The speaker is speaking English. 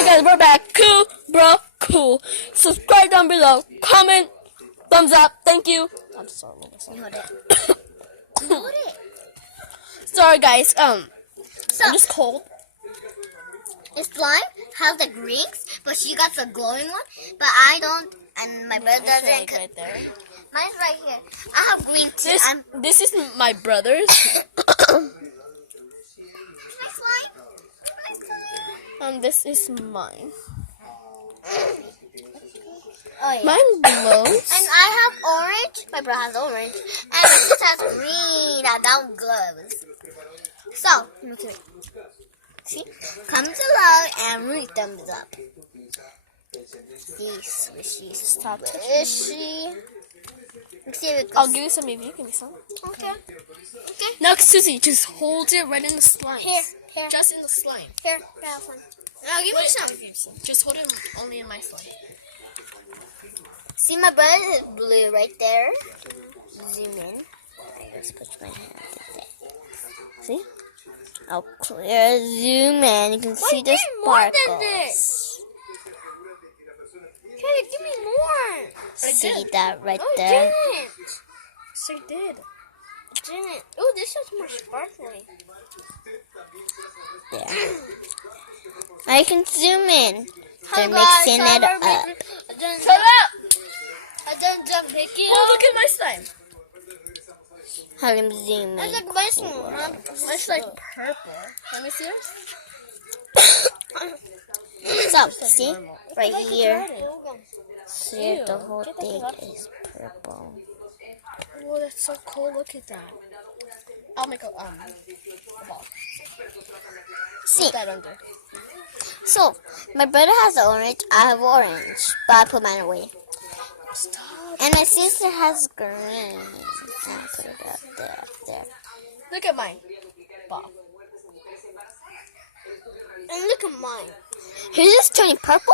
Alright guys, we're back. Cool, bro, cool. Subscribe down below. Comment, thumbs up. Thank you. I'm sorry. Hold it. Hold it. Sorry guys. So, I'm just cold. this slime has the rings, but she got the glowing one. But I don't, and my brother doesn't. Like right there. Mine's right here. I have green too. This is my brother's. My slime. My slime. This is mine. Oh yeah. Mine glows. And I have orange. My brother has orange. And my sister has green. That down glows. So, look at it. See? Comment below and read thumbs up. See, swishy, Stop swishy. Let's see if it goes. I'll give you some if you give me some. Okay. Okay. No, Susie, just hold it right in the slime. Here. Just in the slime. Here. Have one. I'll give you some. Just hold it only in my slime. See, my brother is blue right there. Zoom in. Let's put my hand there. See? I'll clear zoom in. You can see the sparkles. Okay, give me more. See that right I there? didn't. Yes, I did. I didn't. Oh, this is more sparkly. There. Now you can zoom in. They're guys, mixing it up. Shut up! I done jump picking Oh, look at my slime. How can zoom in? Look, mine's like purple. Let me see yours. So, see? Right here. See, Ew. the whole Get the thing glasses. is purple. Whoa, that's so cool. Look at that. I'll make a ball. See, Put that under. so my brother has orange. I have orange, but I put mine away. Stop. And my sister has green. I put it up there. Look at mine. Ball. And look at mine. Who's this turning purple?